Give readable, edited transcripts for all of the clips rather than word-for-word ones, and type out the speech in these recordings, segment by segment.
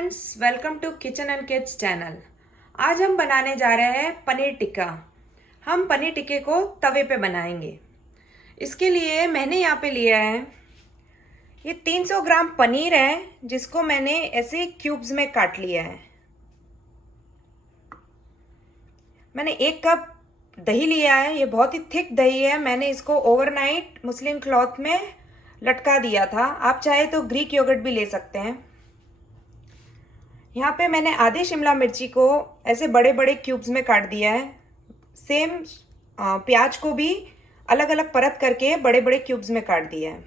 Friends, welcome to kitchen and kids channel. आज हम बनाने जा रहे हैं पनीर टिक्का। हम पनीर टिक्के को तवे पे बनाएंगे। इसके लिए मैंने यहाँ पे लिया है ये 300 ग्राम पनीर है, जिसको मैंने ऐसे क्यूब्स में काट लिया है। मैंने 1 कप दही लिया है। ये बहुत ही थिक दही है। मैंने इसको ओवरनाइट मुस्लिम क्लॉथ में लटका दिया था। आप चाहे तो ग्रीक योगर्ट भी ले सकते हैं। यहाँ पे मैंने आधे शिमला मिर्ची को ऐसे बड़े बड़े क्यूब्स में काट दिया है। सेम प्याज को भी अलग अलग परत करके बड़े बड़े क्यूब्स में काट दिया है।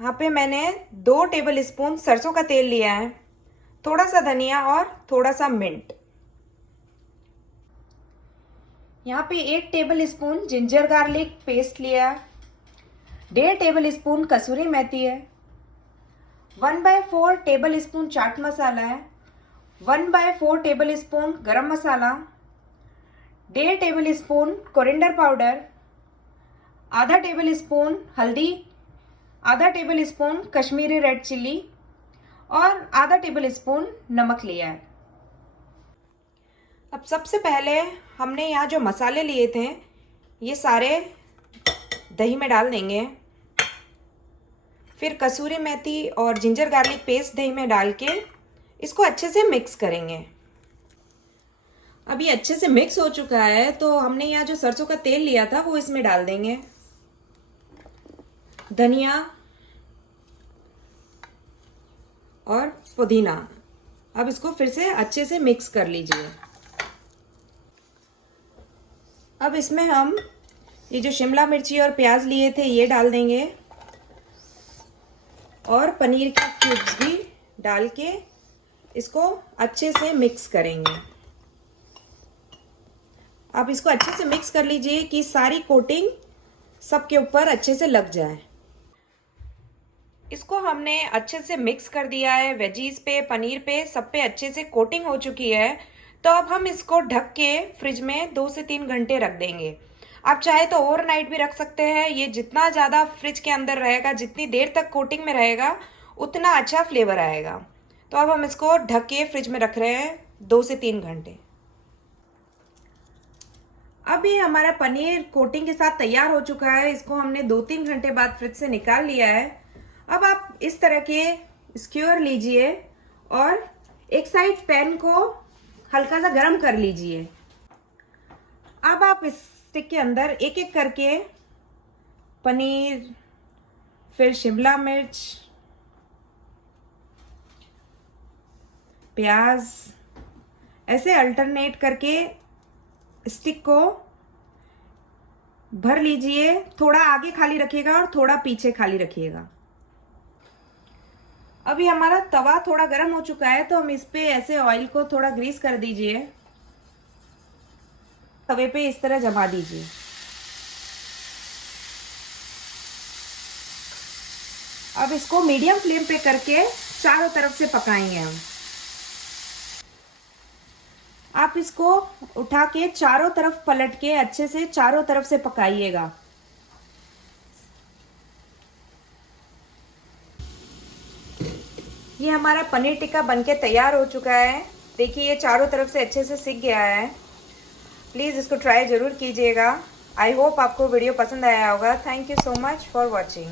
यहाँ पे मैंने 2 टेबल स्पून सरसों का तेल लिया है, थोड़ा सा धनिया और थोड़ा सा मिंट। यहाँ पे 1 table spoon ginger garlic paste लिया है, 1.5 टेबल स्पून कसूरी मेथी है, 1/4 टेबल स्पून चाट मसाला है, 1/4 टेबल स्पून गरम मसाला, 1.5 टेबल स्पून कोरिएंडर पाउडर, आधा टेबल स्पून हल्दी, आधा table spoon Kashmiri red chilli और आधा टेबल स्पून नमक लिया है। अब सबसे पहले हमने यहाँ जो मसाले लिए थे ये सारे दही में डाल देंगे। फिर कसूरी मेथी और जिंजर गार्लिक पेस्ट दही में डाल के इसको अच्छे से मिक्स करेंगे। अब ये अच्छे से मिक्स हो चुका है, तो हमने यहाँ जो सरसों का तेल लिया था वो इसमें डाल देंगे। धनिया और पुदीना। अब इसको फिर से अच्छे से मिक्स कर लीजिए। अब इसमें हम ये जो शिमला मिर्ची और प्याज लिए थे ये डाल देंगे और पनीर के क्यूब्स भी डाल के इसको अच्छे से मिक्स करेंगे। आप इसको अच्छे से मिक्स कर लीजिए कि सारी कोटिंग सबके ऊपर अच्छे से लग जाए। इसको हमने अच्छे से मिक्स कर दिया है। वेजीज पे, पनीर पे, सब पे अच्छे से कोटिंग हो चुकी है। तो अब हम इसको ढक के फ्रिज में 2 से 3 घंटे रख देंगे। आप चाहे तो ओवरनाइट भी रख सकते हैं। ये जितना ज़्यादा फ्रिज के अंदर रहेगा, जितनी देर तक कोटिंग में रहेगा, उतना अच्छा फ्लेवर आएगा। तो अब हम इसको ढक के फ्रिज में रख रहे हैं 2 से 3 घंटे। अब ये हमारा पनीर कोटिंग के साथ तैयार हो चुका है। इसको हमने 2-3 घंटे बाद फ्रिज से निकाल लिया है। अब आप इस तरह के स्क्यूअर लीजिए और एक साइड पैन को हल्का सा गर्म कर लीजिए। अब आप इस स्टिक के अंदर एक एक करके पनीर, फिर शिमला मिर्च, प्याज, ऐसे अल्टरनेट करके स्टिक को भर लीजिए। थोड़ा आगे खाली रखिएगा और थोड़ा पीछे खाली रखिएगा। अभी हमारा तवा थोड़ा गर्म हो चुका है, तो हम इस पे ऐसे ऑयल को थोड़ा ग्रीस कर दीजिए। तवे पे इस तरह जमा दीजिए। अब इसको मीडियम फ्लेम पे करके चारों तरफ से पकाएंगे हम। आप इसको उठा के चारों तरफ पलट के अच्छे से चारों तरफ से पकाइएगा। ये हमारा पनीर टिक्का बनके तैयार हो चुका है। देखिए ये चारों तरफ से अच्छे से सिक गया है। प्लीज़ इसको ट्राई ज़रूर कीजिएगा। आई होप आपको वीडियो पसंद आया होगा। Thank you so much for watching.